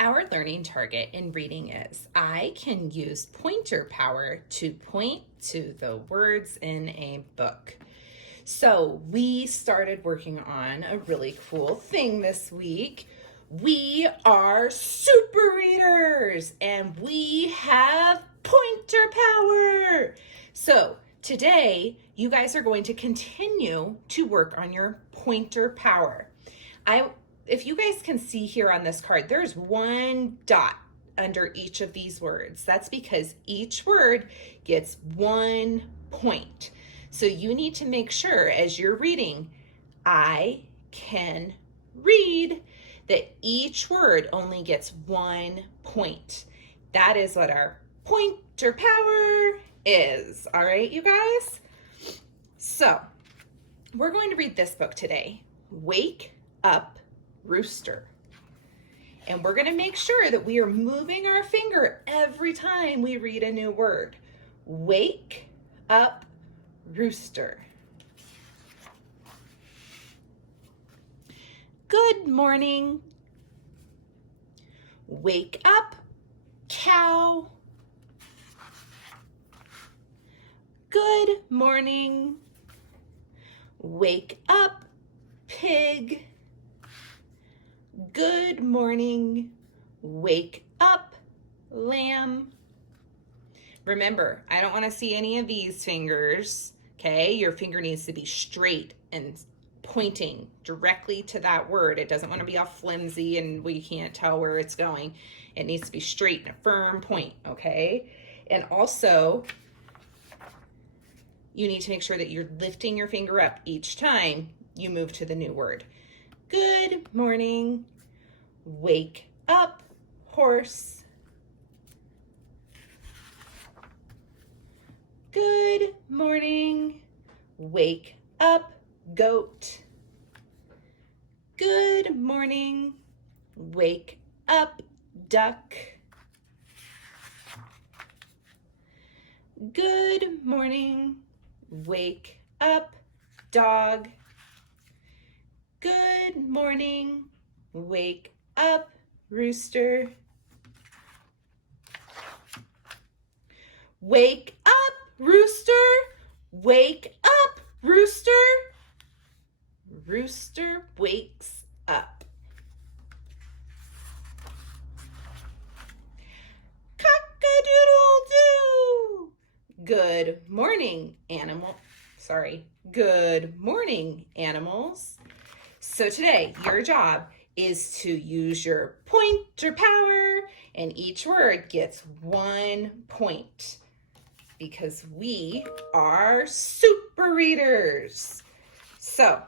Our learning target in reading is I can use pointer power to point to the words in a book. So we started working on a really cool thing this week. We are super readers and we have pointer power. So today you guys are going to continue to work on your pointer power. If you guys can see here on this card, there's one dot under each of these words. That's because each word gets 1 point. So you need to make sure as you're reading, I can read, that each word only gets 1 point. That is what our pointer power is. All right, you guys? So we're going to read this book today, Wake Up, Rooster. And we're going to make sure that we are moving our finger every time we read a new word. Wake up, Rooster. Good morning. Wake up, cow. Good morning. Wake up, pig. Good morning. Wake up, lamb. Remember, I don't want to see any of these fingers, okay? Your finger needs to be straight and pointing directly to that word. It doesn't want to be all flimsy and we can't tell where it's going. It needs to be straight and a firm point, okay? And also, you need to make sure that you're lifting your finger up each time you move to the new word. Good morning. Wake up, horse. Good morning. Wake up, goat. Good morning. Wake up, duck. Good morning. Wake up, dog. Good morning. Wake up, rooster. Wake up, rooster. Wake up, rooster. Rooster wakes up. Cock-a-doodle-doo. Good morning, Good morning, animals. So today, your job is to use your pointer power, and each word gets 1 point because we are super readers. So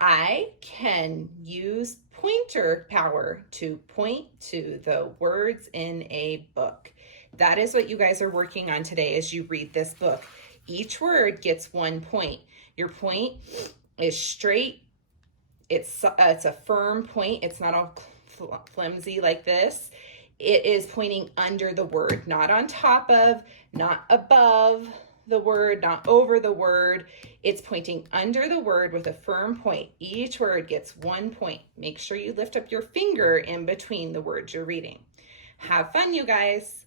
I can use pointer power to point to the words in a book. That is what you guys are working on today as you read this book. Each word gets 1 point. Your point is straight. It's a firm point. It's not all flimsy like this. It is pointing under the word, not on top of, not above the word, not over the word. It's pointing under the word with a firm point. Each word gets 1 point. Make sure you lift up your finger in between the words you're reading. Have fun, you guys.